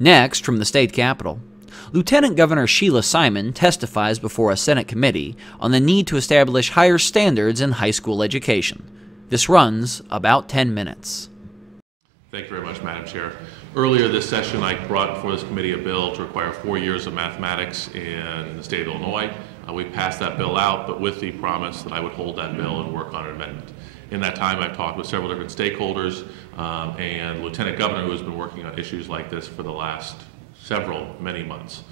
Next, from the state capitol, Lieutenant Governor Shelia Simon testifies before a Senate committee on the need to establish higher standards in high school education. This runs about 10 minutes. Thank you very much, Madam Chair. Earlier this session, I brought before this committee a bill to require 4 years of mathematics in the state of Illinois. We passed that bill out, but with the promise that I would hold that bill and work on an amendment. In that time, I've talked with several different stakeholders and Lieutenant Governor, who has been working on issues like this for the last many months.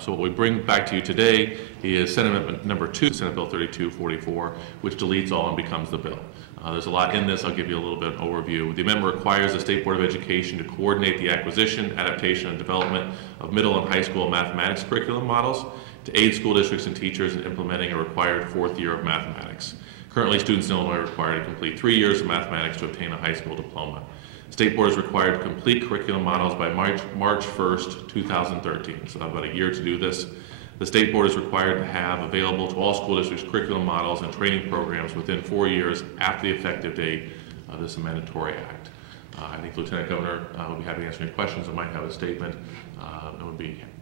So what we bring back to you today is Senate Amendment number 2, Senate Bill 3244, which deletes all and becomes the bill. There's a lot in this. I'll give you a little bit of an overview. The amendment requires the State Board of Education to coordinate the acquisition, adaptation, and development of middle and high school mathematics curriculum models to aid school districts and teachers in implementing a required 4th year of mathematics. Currently, students in Illinois are required to complete 3 years of mathematics to obtain a high school diploma. State Board is required to complete curriculum models by March 1st, 2013, so about a year to do this. The State Board is required to have available to all school districts curriculum models and training programs within 4 years after the effective date of this mandatory act. I think Lieutenant Governor would be happy to answer any questions. I might have a statement, and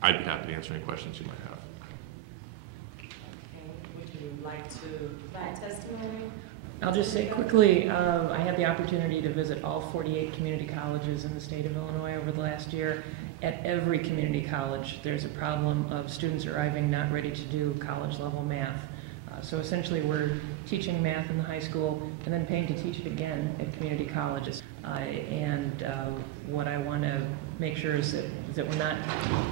I'd be happy to answer any questions you might have. Would you like to provide testimony? I'll just say quickly, I had the opportunity to visit all 48 community colleges in the state of Illinois over the last year. At every community college, there's a problem of students arriving not ready to do college-level math. So essentially, we're teaching math in the high school and then paying to teach it again at community colleges. What I want to make sure is that we're not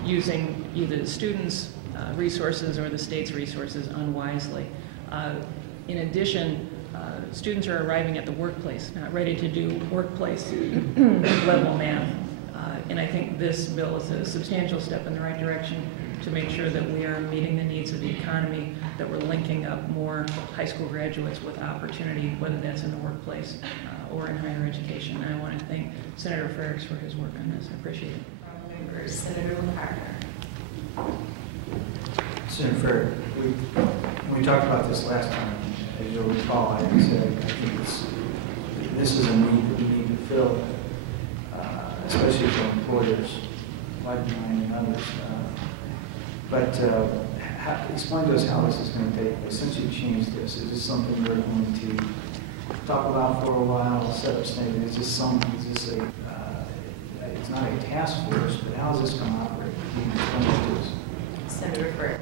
using either the students' resources or the state's resources unwisely. In addition, students are arriving at the workplace, not ready to do workplace level math. And I think this bill is a substantial step in the right direction to make sure that we are meeting the needs of the economy, that we're linking up more high school graduates with opportunity, whether that's in the workplace or in higher education. And I want to thank Senator Frerichs for his work on this. I appreciate it. Members, Senator McCartney. Senator Frerichs, we talked about this last time. As you'll recall, I said I think this is a need that we need to fill, especially for employers like mine and others. Explain to us how this is going to take place. Since you've changed this, is this something we're going to talk about for a while, set up standards? It's not a task force, but how is this going to operate? Can you explain it to us? Senator Frerichs.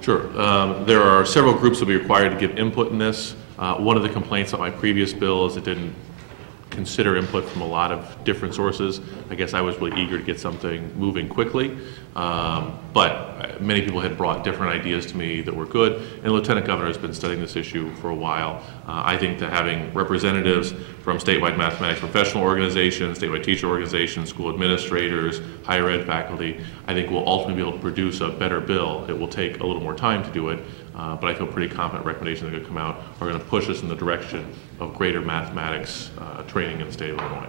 Sure. There are several groups that will be required to give input in this. One of the complaints on my previous bill is it didn't consider input from a lot of different sources. I guess I was really eager to get something moving quickly, but many people had brought different ideas to me that were good, and Lieutenant Governor has been studying this issue for a while. I think that having representatives from statewide mathematics professional organizations, statewide teacher organizations, school administrators, higher ed faculty, I think will ultimately be able to produce a better bill. It will take a little more time to do it, but I feel pretty confident recommendations that are going to come out are going to push us in the direction of greater mathematics training in the state of Illinois.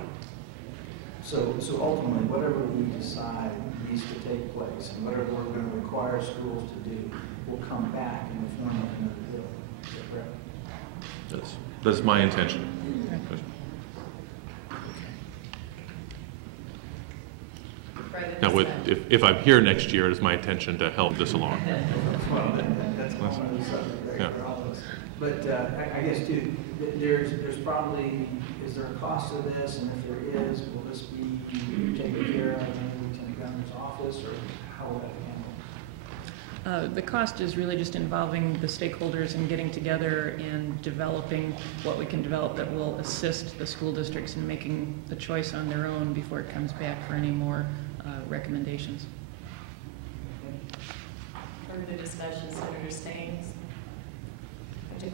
So ultimately, whatever we decide needs to take place and whatever we're going to require schools to do will come back in the form of another bill. Is that correct? That's my intention. Now, if I'm here next year, it is my intention to help this along. That's one of the subject, right, for all of us. But I guess, too, there's probably, is there a cost to this? And if there is, will this be taken care of in the Lieutenant Governor's office, or how will that be handled? The cost is really just involving the stakeholders and getting together and developing what we can develop that will assist the school districts in making the choice on their own before it comes back for any more recommendations. Further discussion, Senator Staines.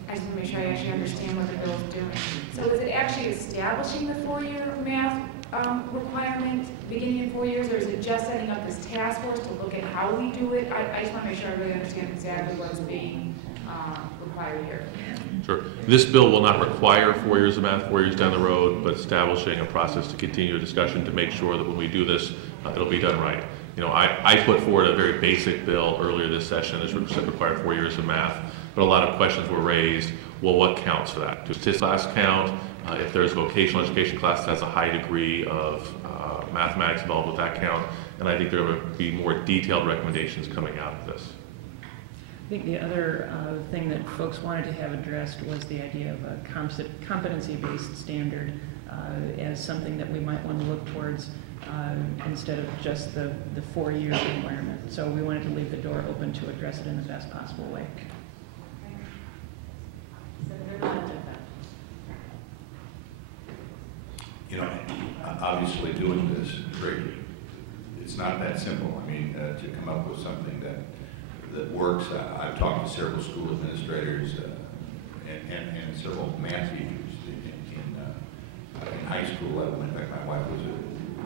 I just want to make sure I actually understand what the bill is doing. So is it actually establishing the 4-year math requirement beginning in 4 years, or is it just setting up this task force to look at how we do it? I just want to make sure I really understand exactly what's being required here. Sure. This bill will not require 4 years of math, 4 years down the road, but establishing a process to continue a discussion to make sure that when we do this, it'll be done right. You know, I put forward a very basic bill earlier this session that required 4 years of math, but a lot of questions were raised. Well, what counts for that? Do test class count? If there's a vocational education class that has a high degree of mathematics involved with that count, and I think there will be more detailed recommendations coming out of this. I think the other thing that folks wanted to have addressed was the idea of a competency-based standard as something that we might want to look towards instead of just the 4-year requirement. So we wanted to leave the door open to address it in the best possible way. Senator Lt. You know, obviously doing this, it's not that simple. I mean, to come up with something that works. I've talked to several school administrators and several math teachers in high school level. In fact, my wife was,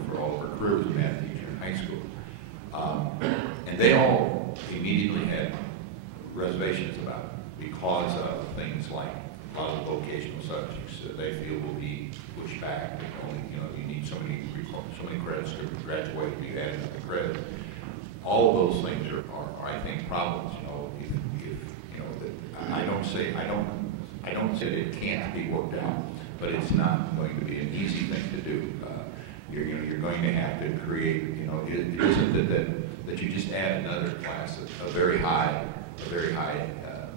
for all of her career, was a math teacher in high school. And they all immediately had reservations about it because of things like a lot of the vocational subjects that they feel will be pushed back. Only, you know, you need so many credits to graduate, you add another credit. All of those things are I think, problems. You know, if you know, that I don't say that it can't be worked out, but it's not going to be an easy thing to do. You're going to have to create. You know, it isn't that you just add another class of very high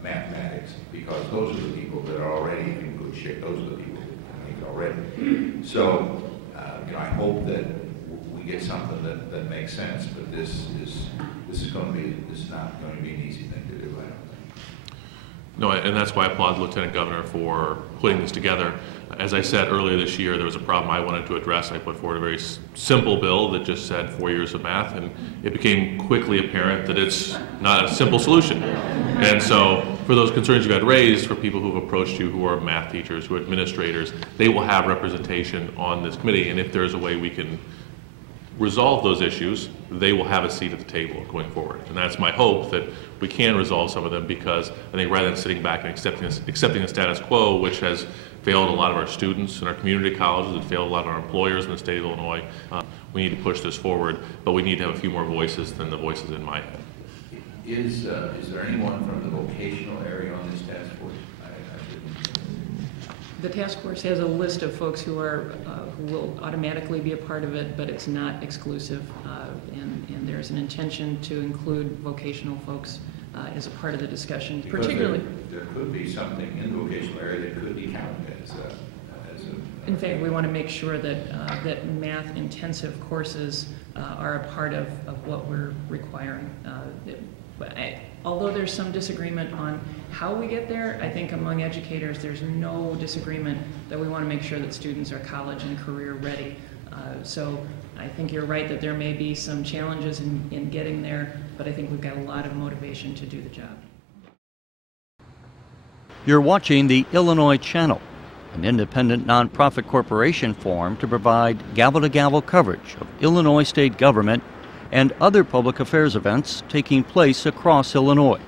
mathematics, because those are the people that are already in good shape. Those are the people that make it already. So, you know, I hope that we get something that makes sense. But this is not going to be an easy thing to do, I don't think. No, and that's why I applaud the Lieutenant Governor for putting this together. As I said earlier this year, there was a problem I wanted to address. I put forward a very simple bill that just said 4 years of math, and it became quickly apparent that it's not a simple solution. And so for those concerns you had raised, for people who have approached you who are math teachers, who are administrators, they will have representation on this committee, and if there's a way we can resolve those issues, they will have a seat at the table going forward. And that's my hope, that we can resolve some of them, because I think rather than sitting back and accepting the status quo, which has failed a lot of our students in our community colleges, it failed a lot of our employers in the state of Illinois, we need to push this forward, but we need to have a few more voices than the voices in my head. Is there anyone from the vocational area on this task force? The task force has a list of folks who will automatically be a part of it, but it's not exclusive, and there's an intention to include vocational folks as a part of the discussion, because particularly. There could be something in the vocational area that could be counted as in fact, we want to make sure that that math-intensive courses are a part of what we're requiring. Although there's some disagreement on how we get there, I think among educators there's no disagreement that we want to make sure that students are college and career ready. So I think you're right that there may be some challenges in getting there, but I think we've got a lot of motivation to do the job. You're watching the Illinois Channel, an independent nonprofit corporation formed to provide gavel-to-gavel coverage of Illinois state government and other public affairs events taking place across Illinois.